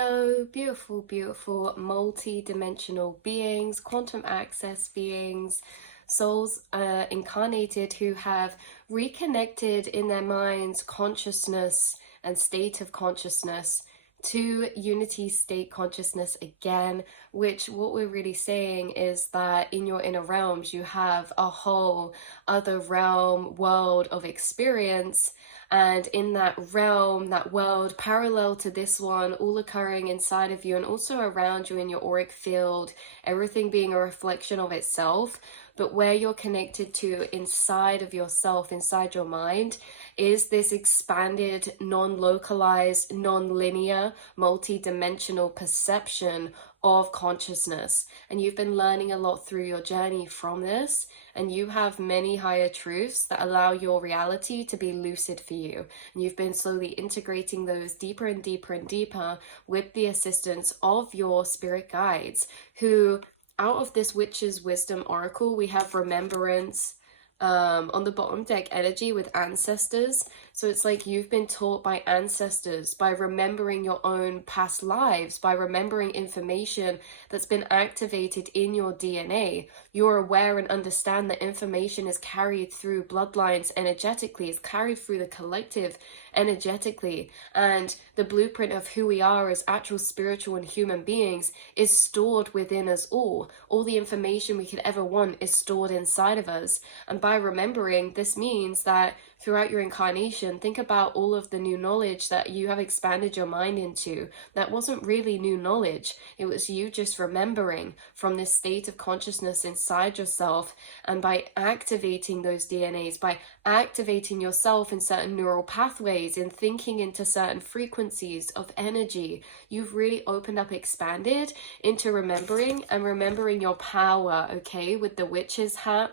Hello, beautiful, beautiful, multi-dimensional beings, quantum access beings, souls incarnated who have reconnected in their minds consciousness and state of consciousness to unity state consciousness again, which what we're really saying is that in your inner realms you have a whole other realm, world of experience, and in that realm, that world parallel to this one, all occurring inside of you and also around you in your auric field, everything being a reflection of itself, but where you're connected to inside of yourself, inside your mind, is this expanded, non-localized, non-linear, multi-dimensional perception of consciousness. And you've been learning a lot through your journey from this, and you have many higher truths that allow your reality to be lucid for you. And you've been slowly integrating those deeper and deeper and deeper with the assistance of your spirit guides, who out of this witch's wisdom oracle, we have remembrance on the bottom deck energy with ancestors. So it's like you've been taught by ancestors, by remembering your own past lives, by remembering information that's been activated in your DNA. You're aware and understand that information is carried through bloodlines energetically, it's carried through the collective energetically, and the blueprint of who we are as actual spiritual and human beings is stored within us all. All the information we could ever want is stored inside of us. And by remembering, this means that throughout your incarnation, think about all of the new knowledge that you have expanded your mind into. That wasn't really new knowledge. It was you just remembering from this state of consciousness inside yourself. And by activating those DNAs, by activating yourself in certain neural pathways, in thinking into certain frequencies of energy, you've really opened up, expanded into remembering, and remembering your power, okay? With the witch's hat,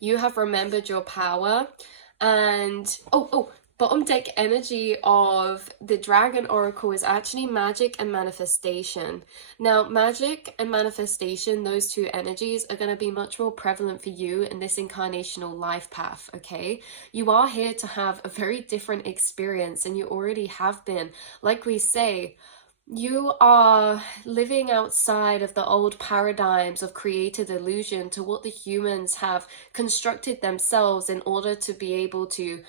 you have remembered your power. And bottom deck energy of the dragon oracle is actually magic and manifestation. Now, magic and manifestation, those two energies, are going to be much more prevalent for you in this incarnational life path, okay? You are here to have a very different experience, and you already have been. Like we say, you are living outside of the old paradigms of created illusion to what the humans have constructed themselves in order to be able to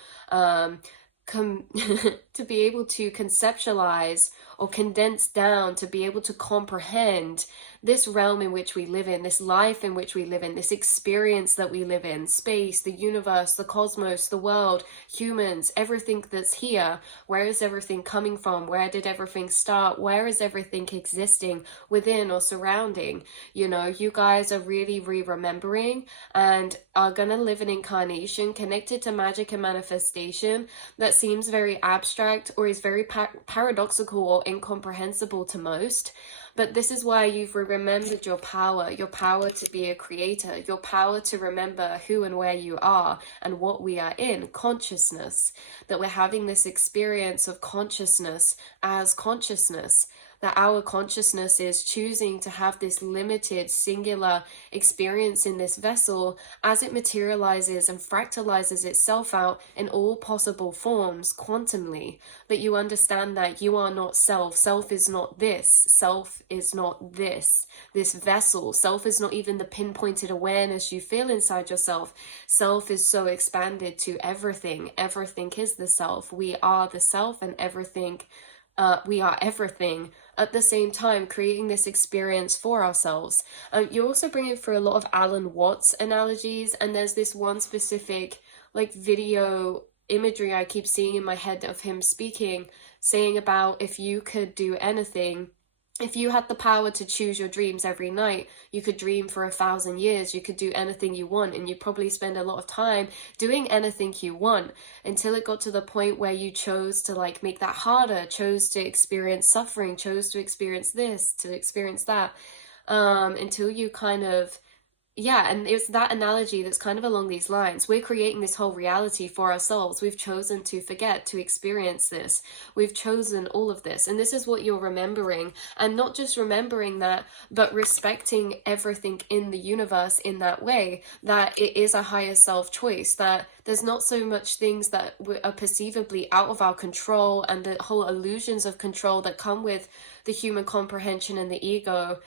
to be able to conceptualize or condense down, to be able to comprehend this realm in which we live in, this life in which we live in, this experience that we live in, space, the universe, the cosmos, the world, humans, everything that's here. Where is everything coming from? Where did everything start? Where is everything existing within or surrounding? You know, you guys are really re-remembering and are gonna live an incarnation connected to magic and manifestation that seems very abstract or is very paradoxical or incomprehensible to most. But this is why you've remembered your power to be a creator, your power to remember who and where you are and what we are in, consciousness, that we're having this experience of consciousness as consciousness, that our consciousness is choosing to have this limited, singular experience in this vessel as it materializes and fractalizes itself out in all possible forms quantumly. But you understand that you are not self. Self is not this. Self is not this vessel. Self is not even the pinpointed awareness you feel inside yourself. Self is so expanded to everything. Everything is the self. We are the self, and everything we are everything at the same time, creating this experience for ourselves. You're also bringing through a lot of Alan Watts analogies, and there's this one specific like video imagery I keep seeing in my head of him speaking, saying about if you could do anything, if you had the power to choose your dreams every night, you could dream for 1,000 years, you could do anything you want, and you'd probably spend a lot of time doing anything you want until it got to the point where you chose to like make that harder, chose to experience suffering, chose to experience this, to experience that, until you kind of, yeah, and it's that analogy that's kind of along these lines. We're creating this whole reality for ourselves. We've chosen to forget to experience this. We've chosen all of this. And this is what you're remembering. And not just remembering that, but respecting everything in the universe in that way, that it is a higher self choice, that there's not so much things that are perceivably out of our control, and the whole illusions of control that come with the human comprehension and the ego,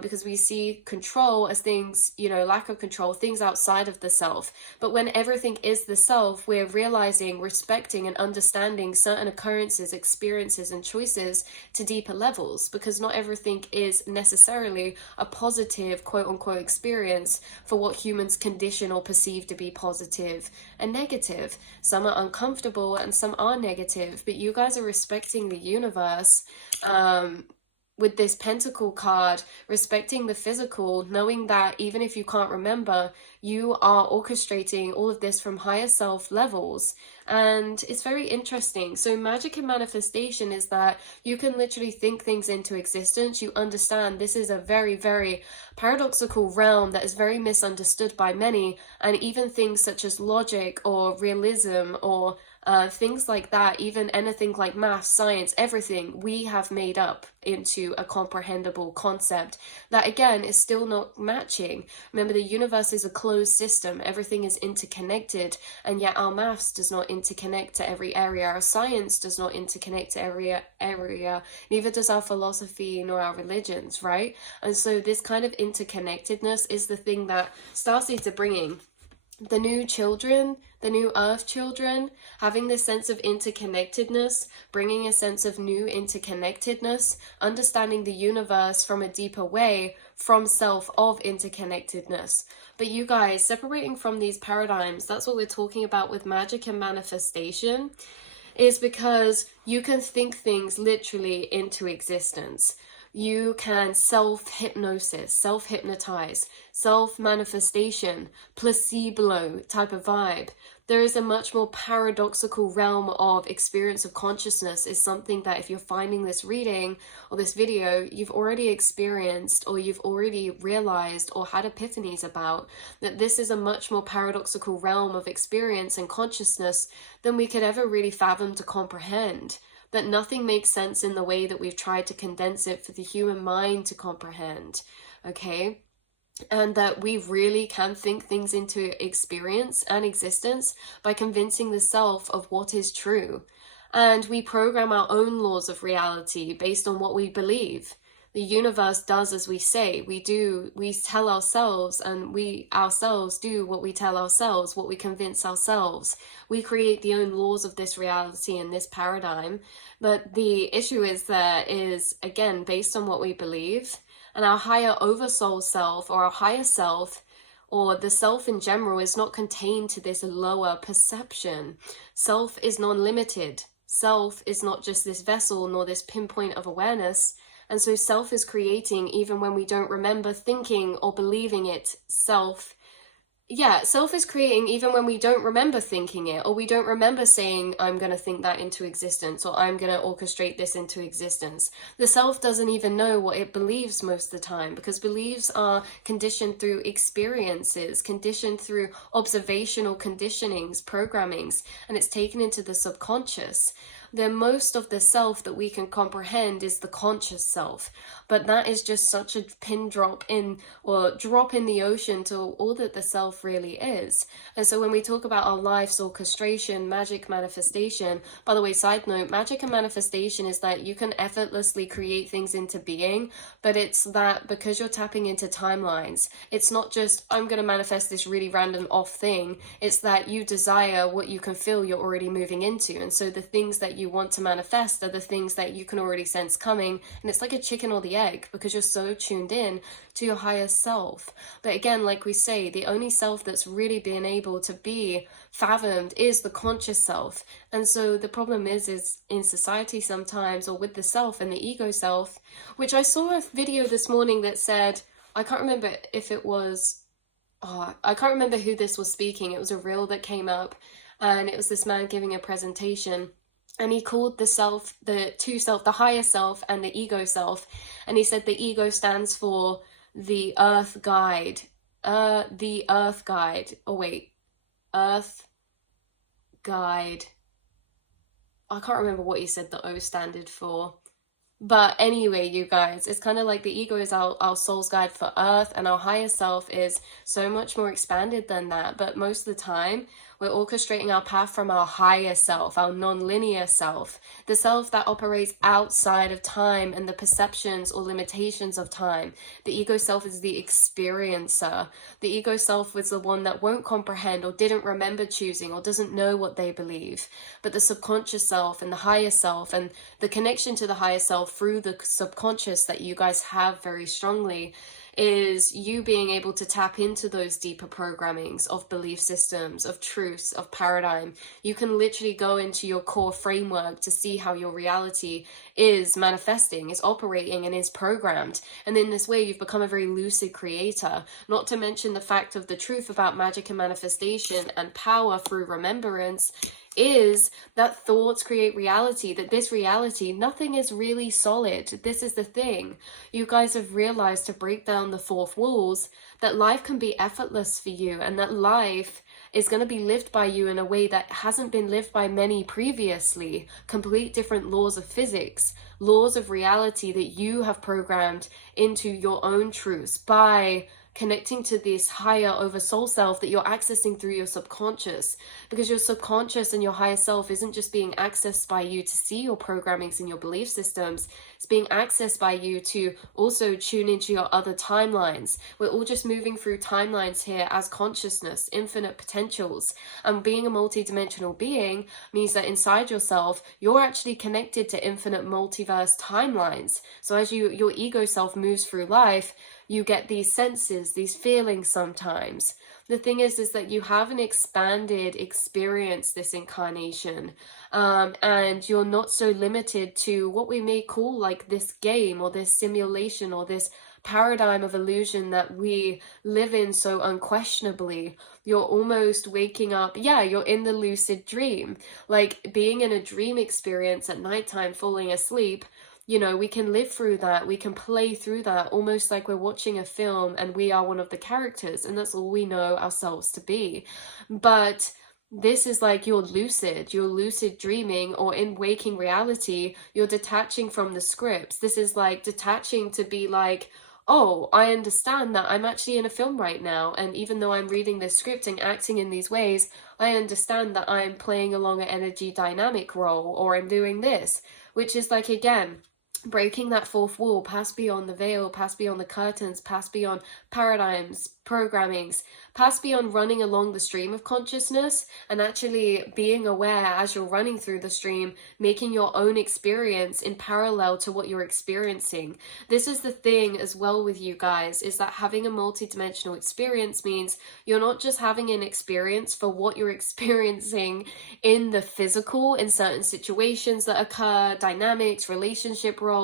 because we see control as things, lack of control, things outside of the self. But when everything is the self, we're realizing, respecting, and understanding certain occurrences, experiences, and choices to deeper levels, because not everything is necessarily a positive, quote unquote, experience for what humans condition or perceive to be positive and negative. Some are uncomfortable and some are negative, but you guys are respecting the universe, with this pentacle card, respecting the physical, knowing that even if you can't remember, you are orchestrating all of this from higher self levels. And it's very interesting. So magic and manifestation is that you can literally think things into existence. You understand this is a very, very paradoxical realm that is very misunderstood by many, and even things such as logic or realism or things like that, even anything like math, science, everything we have made up into a comprehensible concept that again is still not matching. Remember, the universe is a closed system, everything is interconnected, and yet our maths does not interconnect to every area, our science does not interconnect to every area, neither does our philosophy nor our religions, right? And so this kind of interconnectedness is the thing that Starseeds are bringing. The new children, the new earth children, having this sense of interconnectedness, bringing a sense of new interconnectedness, understanding the universe from a deeper way, from self of interconnectedness. But you guys, separating from these paradigms, that's what we're talking about with magic and manifestation, is because you can think things literally into existence. You can self-hypnosis, self-hypnotize, self-manifestation, placebo type of vibe. There is a much more paradoxical realm of experience of consciousness, is something that if you're finding this reading or this video, you've already experienced or you've already realized or had epiphanies about, that this is a much more paradoxical realm of experience and consciousness than we could ever really fathom to comprehend. That nothing makes sense in the way that we've tried to condense it for the human mind to comprehend, okay? And that we really can think things into experience and existence by convincing the self of what is true. And we program our own laws of reality based on what we believe. The universe does as we say. We tell ourselves, and we ourselves do what we tell ourselves, what we convince ourselves. We create the own laws of this reality and this paradigm. But the issue is that is, again, based on what we believe. And our higher oversoul self, or our higher self, or the self in general, is not contained to this lower perception. Self is non-limited. Self is not just this vessel nor this pinpoint of awareness. And so self is creating even when we don't remember thinking or believing it. Self is creating even when we don't remember thinking it, or we don't remember saying, I'm going to think that into existence, or I'm going to orchestrate this into existence. The self doesn't even know what it believes most of the time, because beliefs are conditioned through experiences, conditioned through observational conditionings, programmings, and it's taken into the subconscious. Then most of the self that we can comprehend is the conscious self, but that is just such a pin drop in, or drop in the ocean to all that the self really is. And so when we talk about our life's orchestration, magic, manifestation, by the way, side note, magic and manifestation is that you can effortlessly create things into being, but it's that because you're tapping into timelines, it's not just, I'm going to manifest this really random off thing. It's that you desire what you can feel you're already moving into. And so the things that you want to manifest are the things that you can already sense coming, and it's like a chicken or the egg, because you're so tuned in to your higher self. But again, like we say, the only self that's really been able to be fathomed is the conscious self. And so the problem is in society sometimes, or with the self and the ego self, which I saw a video this morning that said, I can't remember if it was, I can't remember who this was speaking. It was a reel that came up, and it was this man giving a presentation. And he called the self, the two self, the higher self and the ego self. And he said the ego stands for the earth guide. The earth guide. Oh, wait. Earth guide. I can't remember what he said the O standard for. But anyway, you guys, it's kind of like the ego is our soul's guide for earth, and our higher self is so much more expanded than that. But most of the time, We're orchestrating our path from our higher self, our non-linear self, the self that operates outside of time and the perceptions or limitations of time. The ego self is the experiencer. The ego self was the one that won't comprehend or didn't remember choosing or doesn't know what they believe. But the subconscious self and the higher self, and the connection to the higher self through the subconscious that you guys have very strongly, is you being able to tap into those deeper programmings of belief systems, of truths, of paradigm. You can literally go into your core framework to see how your reality is manifesting, is operating, and is programmed. And in this way, you've become a very lucid creator. Not to mention the fact of the truth about magic and manifestation and power through remembrance is that thoughts create reality, that this reality, nothing is really solid. This is the thing. You guys have realized, to break down the fourth walls, that life can be effortless for you, and that life is going to be lived by you in a way that hasn't been lived by many previously. Complete different laws of physics, laws of reality that you have programmed into your own truths by connecting to this higher over soul self that you're accessing through your subconscious. Because your subconscious and your higher self isn't just being accessed by you to see your programmings and your belief systems, it's being accessed by you to also tune into your other timelines. We're all just moving through timelines here as consciousness, infinite potentials. And being a multidimensional being means that inside yourself, you're actually connected to infinite multiverse timelines. So as your ego self moves through life, you get these senses, these feelings sometimes. The thing is that you have an expanded experience this incarnation, and you're not so limited to what we may call like this game or this simulation or this paradigm of illusion that we live in so unquestionably. You're almost waking up, you're in the lucid dream, like being in a dream experience at nighttime, falling asleep. We can live through that, we can play through that, almost like we're watching a film and we are one of the characters, and that's all we know ourselves to be. But this is like you're lucid dreaming, or in waking reality, you're detaching from the scripts. This is like detaching to be like, oh, I understand that I'm actually in a film right now, and even though I'm reading this script and acting in these ways, I understand that I'm playing along an energy dynamic role, or I'm doing this, which is like, again, breaking that fourth wall, past beyond the veil, past beyond the curtains, past beyond paradigms, programmings, past beyond running along the stream of consciousness, and actually being aware as you're running through the stream, making your own experience in parallel to what you're experiencing. This is the thing as well with you guys, is that having a multidimensional experience means you're not just having an experience for what you're experiencing in the physical, in certain situations that occur, dynamics, relationship roles.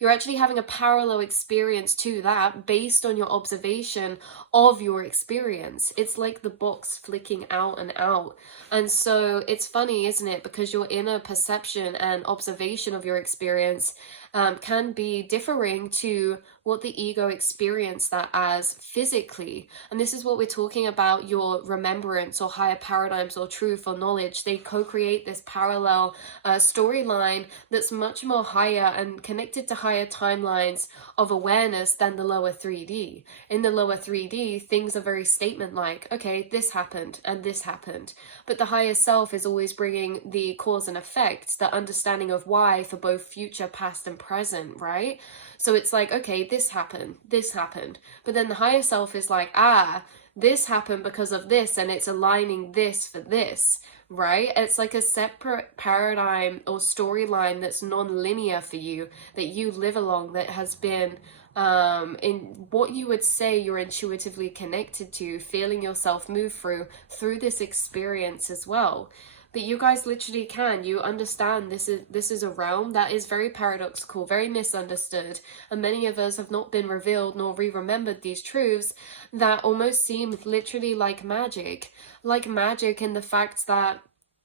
You're actually having a parallel experience to that based on your observation of your experience. It's like the box flicking out and out. And so it's funny, isn't it? Because your inner perception and observation of your experience can be differing to what the ego experienced that as physically. And this is what we're talking about, your remembrance or higher paradigms or truth or knowledge. They co-create this parallel storyline that's much more higher and connected to higher timelines of awareness than the lower 3D. In the lower 3D, things are very statement-like, okay, this happened and this happened. But the higher self is always bringing the cause and effect, the understanding of why for both future, past, and present, right? So it's like, okay, this happened. But then the higher self is like, this happened because of this, and it's aligning this for this, right? It's like a separate paradigm or storyline that's non-linear for you, that you live along, that has been in what you would say you're intuitively connected to, feeling yourself move through this experience as well. But you guys literally you understand this is a realm that is very paradoxical, very misunderstood, and many of us have not been revealed nor re-remembered these truths that almost seem literally like magic in the fact that,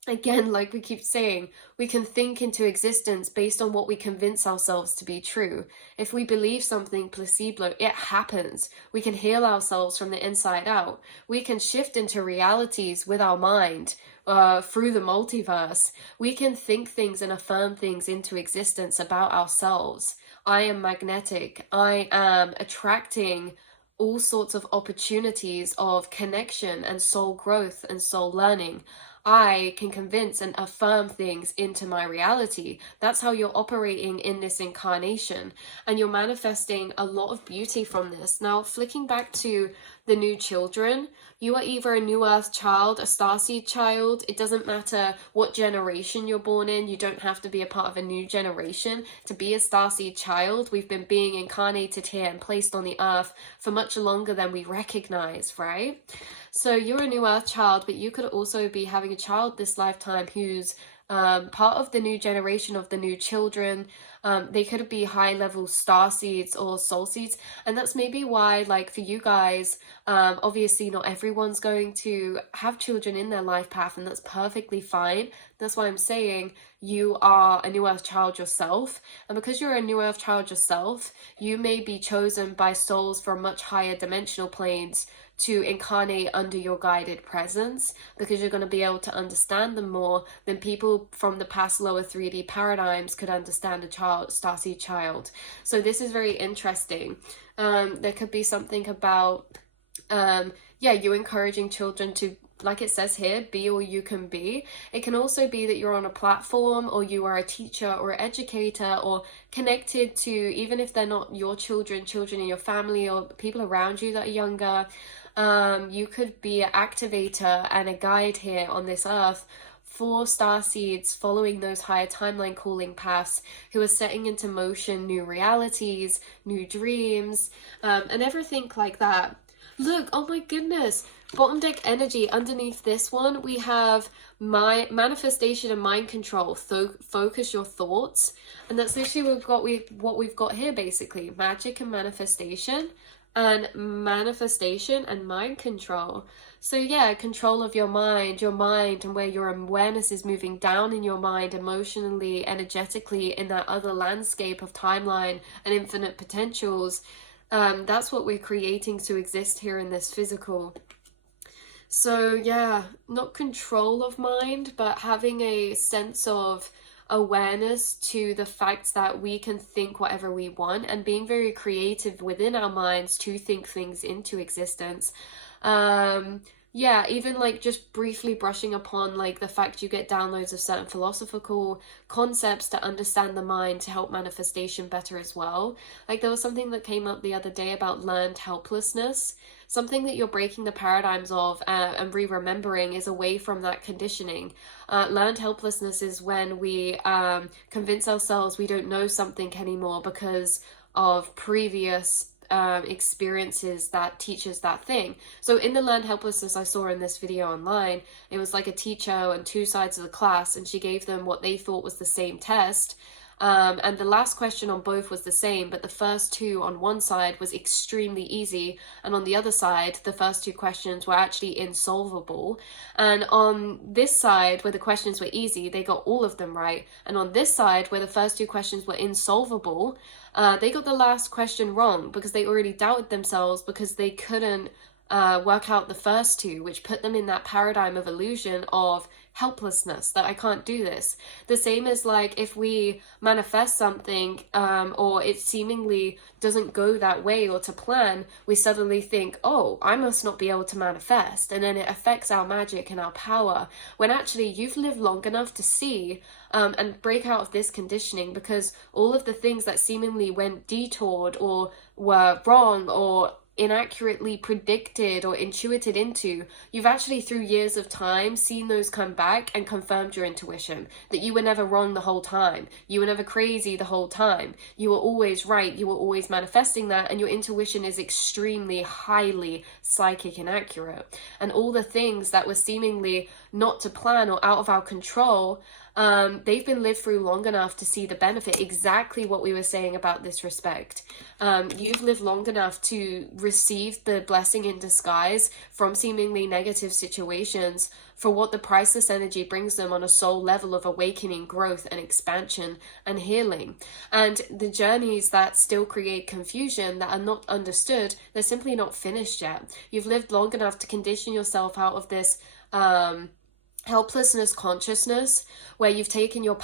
again, like we keep saying, we can think into existence based on what we convince ourselves to be true. If we believe something placebo, it happens. We can heal ourselves from the inside out. We can shift into realities with our mind through the multiverse. We can think things and affirm things into existence about ourselves. I am magnetic. I am attracting all sorts of opportunities of connection and soul growth and soul learning. I can convince and affirm things into my reality. That's how you're operating in this incarnation, and you're manifesting a lot of beauty from this. Now, flicking back to the new children, you are either a new earth child, a starseed child. It doesn't matter what generation you're born in. You don't have to be a part of a new generation to be a starseed child. We've been being incarnated here and placed on the earth for much longer than we recognize, right? So you're a new earth child, but you could also be having a child this lifetime who's part of the new generation of the new children. They could be high level star seeds or soul seeds, and that's maybe why, like, for you guys, obviously not everyone's going to have children in their life path, and that's perfectly fine. That's why I'm saying you are a new earth child yourself, and because you're a new earth child yourself, you may be chosen by souls from much higher dimensional planes to incarnate under your guided presence, because you're going to be able to understand them more than people from the past lower 3D paradigms could understand a child, starseed child. So this is very interesting. There could be something about you encouraging children to, like it says here, be all you can be. It can also be that you're on a platform, or you are a teacher or educator, or connected to, even if they're not your children in your family or people around you that are younger. You could be an activator and a guide here on this earth for starseeds following those higher timeline calling paths, who are setting into motion new realities, new dreams, and everything like that. Look, oh my goodness, bottom deck energy. Underneath this one, we have my manifestation and mind control. Focus your thoughts. And that's literally what we've got here, basically. Magic and manifestation and mind control. So yeah, control of your mind and where your awareness is moving down in your mind emotionally, energetically, in that other landscape of timeline and infinite potentials. That's what we're creating to exist here in this physical. So yeah, not control of mind, but having a sense of awareness to the fact that we can think whatever we want, and being very creative within our minds to think things into existence. Even like just briefly brushing upon like the fact you get downloads of certain philosophical concepts to understand the mind to help manifestation better as well. Like there was something that came up the other day about learned helplessness. Something that you're breaking the paradigms of and re-remembering is away from that conditioning. Learned helplessness is when we convince ourselves we don't know something anymore because of previous experiences that teaches that thing. So in the learned helplessness I saw in this video online, it was like a teacher and two sides of the class, and she gave them what they thought was the same test. And the last question on both was the same, but the first two on one side was extremely easy, and on the other side, the first two questions were actually insolvable. And on this side, where the questions were easy, they got all of them right. And on this side, where the first two questions were insolvable, they got the last question wrong because they already doubted themselves because they couldn't work out the first two, which put them in that paradigm of illusion of helplessness, that I can't do this. The same as like if we manifest something or it seemingly doesn't go that way or to plan, we suddenly think, oh, I must not be able to manifest, and then it affects our magic and our power, when actually you've lived long enough to see and break out of this conditioning, because all of the things that seemingly went detoured or were wrong or inaccurately predicted or intuited into, you've actually through years of time seen those come back and confirmed your intuition, that you were never wrong the whole time, you were never crazy the whole time, you were always right, you were always manifesting that, and your intuition is extremely highly psychic and accurate. And all the things that were seemingly not to plan or out of our control, they've been lived through long enough to see the benefit. Exactly what we were saying about this respect. You've lived long enough to receive the blessing in disguise from seemingly negative situations for what the priceless energy brings them on a soul level of awakening, growth, and expansion and healing. And the journeys that still create confusion, that are not understood, they're simply not finished yet. You've lived long enough to condition yourself out of this helplessness consciousness, where you've taken your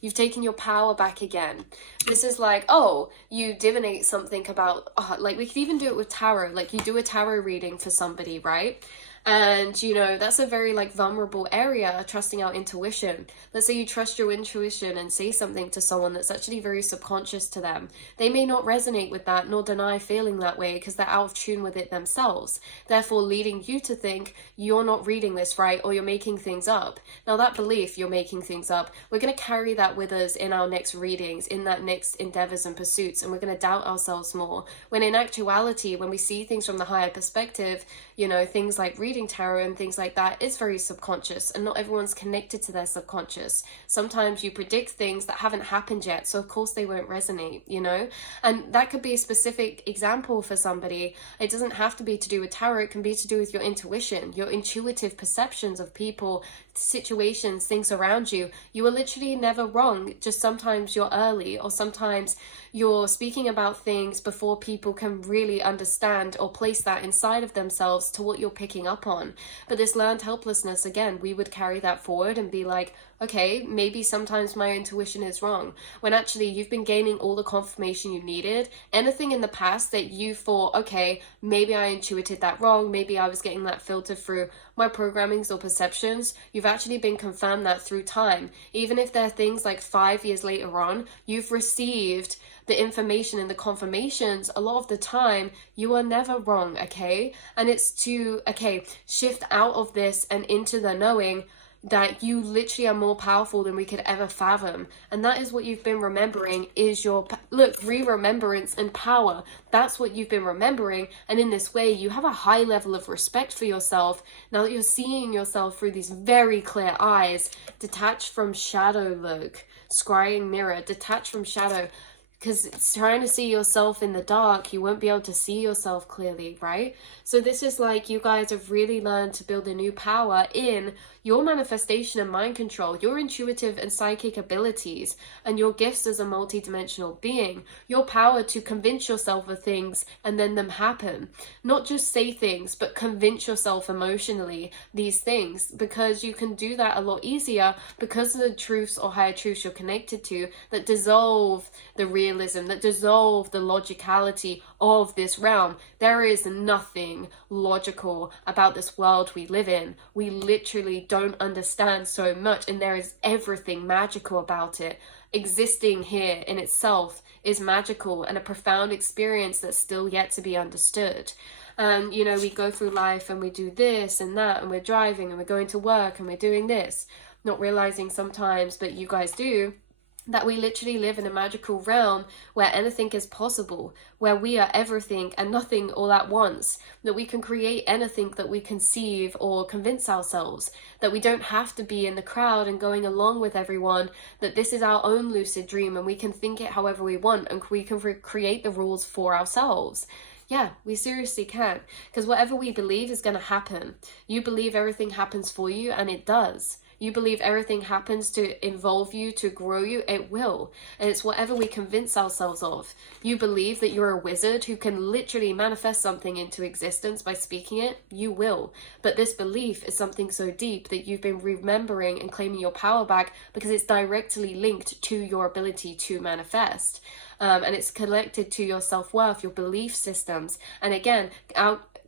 you've taken your power back again. This is like, oh, you divinate something about, like we could even do it with tarot. Like you do a tarot reading for somebody, right? And you know, that's a very like vulnerable area, trusting our intuition. Let's say you trust your intuition and say something to someone that's actually very subconscious to them. They may not resonate with that nor deny feeling that way because they're out of tune with it themselves, therefore leading you to think you're not reading this right or you're making things up. Now that belief, you're making things up, we're going to carry that with us in our next readings, in that next endeavors and pursuits, and we're going to doubt ourselves more. When in actuality, when we see things from the higher perspective, you know, things like reading tarot and things like that is very subconscious, and not everyone's connected to their subconscious. Sometimes you predict things that haven't happened yet, so of course they won't resonate, you know? And that could be a specific example for somebody. It doesn't have to be to do with tarot, it can be to do with your intuition, your intuitive perceptions of people, situations, things around you. You are literally never wrong, just sometimes you're early, or sometimes you're speaking about things before people can really understand or place that inside of themselves to what you're picking up on. But this learned helplessness, again, we would carry that forward and be like, okay, maybe sometimes my intuition is wrong, when actually you've been gaining all the confirmation you needed. Anything in the past that you thought, okay, maybe I intuited that wrong, maybe I was getting that filtered through my programmings or perceptions, you've actually been confirmed that through time. Even if they're things like 5 years later on, you've received the information and the confirmations. A lot of the time you are never wrong, okay? And it's to, okay, shift out of this and into the knowing that you literally are more powerful than we could ever fathom. And that is what you've been remembering, is your look, re-remembrance and power. That's what you've been remembering. And in this way you have a high level of respect for yourself now that you're seeing yourself through these very clear eyes, detached from shadow. Look, scrying mirror, detached from shadow. Because trying to see yourself in the dark, you won't be able to see yourself clearly, right? So this is like, you guys have really learned to build a new power in your manifestation and mind control, your intuitive and psychic abilities, and your gifts as a multidimensional being, your power to convince yourself of things and then them happen. Not just say things, but convince yourself emotionally these things, because you can do that a lot easier because of the truths or higher truths you're connected to that dissolve the realism, that dissolve the logicality of this realm. There is nothing logical about this world we live in. We literally don't understand so much, and there is everything magical about it. Existing here in itself is magical and a profound experience that's still yet to be understood. And you know, we go through life and we do this and that, and we're driving and we're going to work and we're doing this, not realizing sometimes, but you guys do, that we literally live in a magical realm where anything is possible, where we are everything and nothing all at once, that we can create anything that we conceive or convince ourselves, that we don't have to be in the crowd and going along with everyone, that this is our own lucid dream and we can think it however we want and we can create the rules for ourselves. Yeah, we seriously can, because whatever we believe is going to happen. You believe everything happens for you, and it does. You believe everything happens to involve you, to grow you, it will. And it's whatever we convince ourselves of. You believe that you're a wizard who can literally manifest something into existence by speaking it, you will. But this belief is something so deep that you've been remembering and claiming your power back because it's directly linked to your ability to manifest. And it's connected to your self-worth, your belief systems. And again,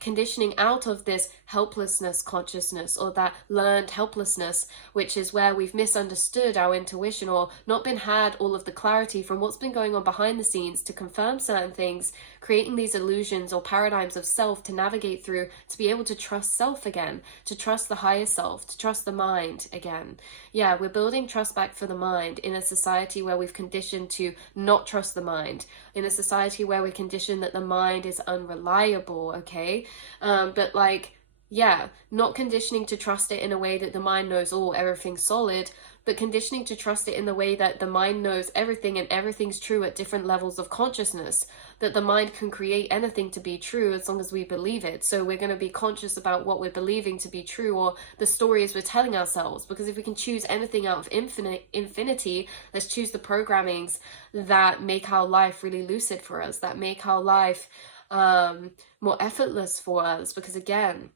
conditioning out of this helplessness consciousness, or that learned helplessness, which is where we've misunderstood our intuition or not been had all of the clarity from what's been going on behind the scenes to confirm certain things, creating these illusions or paradigms of self to navigate through, to be able to trust self again, to trust the higher self, to trust the mind again. Yeah, we're building trust back for the mind in a society where we've conditioned to not trust the mind, in a society where we're conditioned that the mind is unreliable, okay? But like, yeah, not conditioning to trust it in a way that the mind knows, oh, everything's solid, but conditioning to trust it in the way that the mind knows everything and everything's true at different levels of consciousness, that the mind can create anything to be true as long as we believe it. So we're going to be conscious about what we're believing to be true, or the stories we're telling ourselves, because if we can choose anything out of infinity, let's choose the programmings that make our life really lucid for us, that make our life more effortless for us. Because again,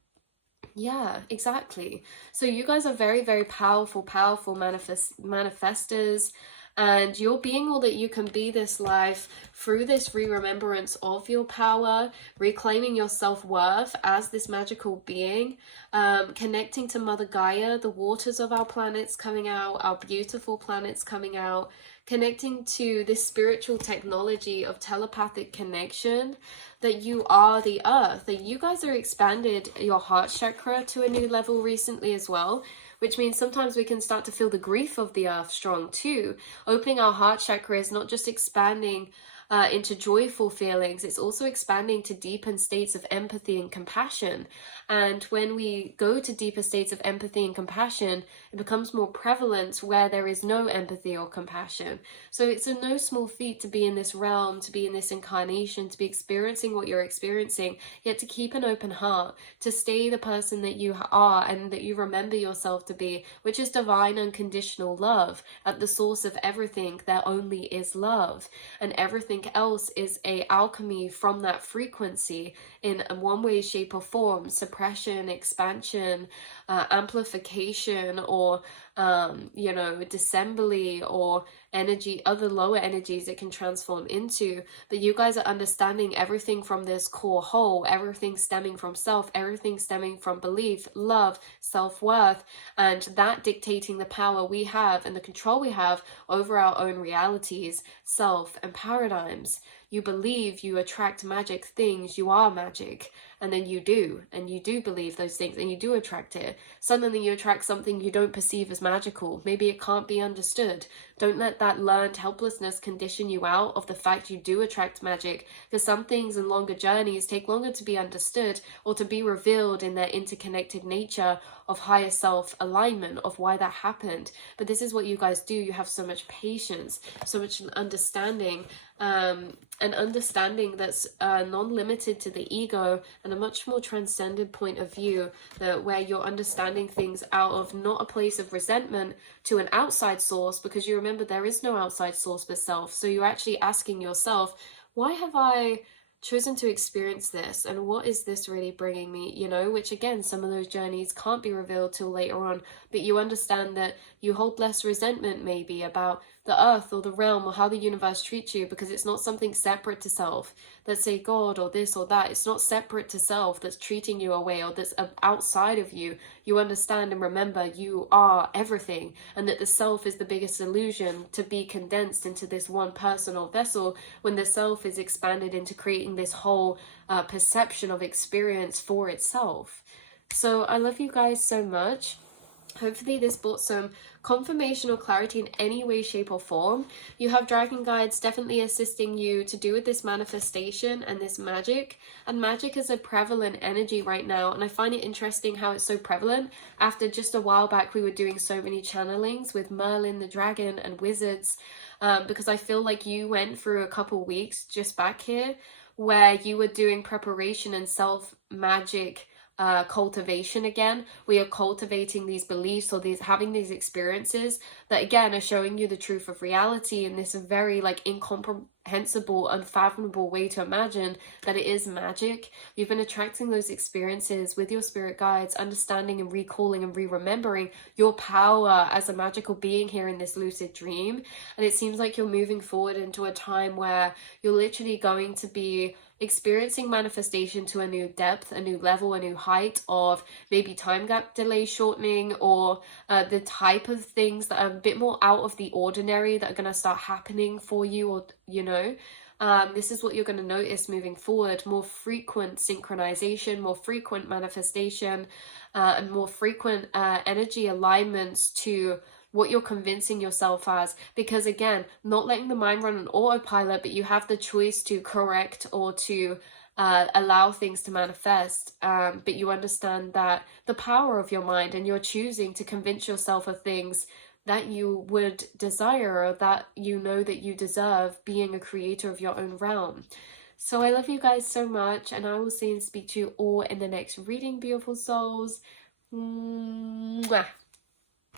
Yeah, exactly. So you guys are very, very powerful, powerful manifestors, and you're being all that you can be this life through this re-remembrance of your power, reclaiming your self-worth as this magical being, connecting to Mother Gaia, the waters of our planets coming out, our beautiful planets coming out, connecting to this spiritual technology of telepathic connection, that you are the earth, that you guys are expanded your heart chakra to a new level recently as well, which means sometimes we can start to feel the grief of the earth strong too. Opening our heart chakra is not just expanding into joyful feelings, it's also expanding to deepen states of empathy and compassion. And when we go to deeper states of empathy and compassion, it becomes more prevalent where there is no empathy or compassion. So it's a no small feat to be in this realm, to be in this incarnation, to be experiencing what you're experiencing, yet to keep an open heart, to stay the person that you are and that you remember yourself to be, which is divine unconditional love. At the source of everything, there only is love, and everything else is a alchemy from that frequency in one way, shape, or form. Suppression, expansion, amplification, or dissembly, or energy, other lower energies it can transform into. But you guys are understanding everything from this core whole, everything stemming from self, everything stemming from belief, love, self-worth, and that dictating the power we have and the control we have over our own realities, self, and paradigms. You believe, you attract magic things, you are magic, and then you do, and you do believe those things, and you do attract it. Suddenly you attract something you don't perceive as magical. Maybe it can't be understood. Don't let that learned helplessness condition you out of the fact you do attract magic, because some things in longer journeys take longer to be understood or to be revealed in their interconnected nature of higher self alignment, of why that happened. But this is what you guys do. You have so much patience, so much understanding, an understanding that's non-limited to the ego, and a much more transcended point of view, that where you're understanding things out of not a place of resentment to an outside source, because you remember there is no outside source but self. So you're actually asking yourself, why have I chosen to experience this, and what is this really bringing me, which again, some of those journeys can't be revealed till later on, but you understand that you hold less resentment maybe about the earth or the realm or how the universe treats you, because it's not something separate to self. Let's say God or this or that, it's not separate to self that's treating you away or that's outside of you. You understand and remember you are everything, and that the self is the biggest illusion to be condensed into this one person or vessel, when the self is expanded into creating this whole perception of experience for itself. So I love you guys so much. Hopefully this brought some confirmation or clarity in any way, shape, or form. You have dragon guides definitely assisting you to do with this manifestation and this magic. And magic is a prevalent energy right now. And I find it interesting how it's so prevalent. After just a while back, we were doing so many channelings with Merlin, the dragon, and wizards. Because I feel like you went through a couple weeks just back here where you were doing preparation and self-magic cultivation again. We are cultivating these beliefs, or having these experiences that again are showing you the truth of reality in this very incomprehensible, unfathomable way to imagine that it is magic. You've been attracting those experiences with your spirit guides, understanding and recalling and re-remembering your power as a magical being here in this lucid dream. And it seems like you're moving forward into a time where you're literally going to be experiencing manifestation to a new depth, a new level, a new height of maybe time gap delay shortening, or the type of things that are a bit more out of the ordinary that are going to start happening for you, or this is what you're going to notice moving forward. More frequent synchronization, more frequent manifestation, and more frequent energy alignments to what you're convincing yourself as. Because again, not letting the mind run on autopilot, but you have the choice to correct or to allow things to manifest, but you understand that the power of your mind, and you're choosing to convince yourself of things that you would desire, or that you know that you deserve, being a creator of your own realm. So I love you guys so much, and I will see and speak to you all in the next reading, beautiful souls. Mwah.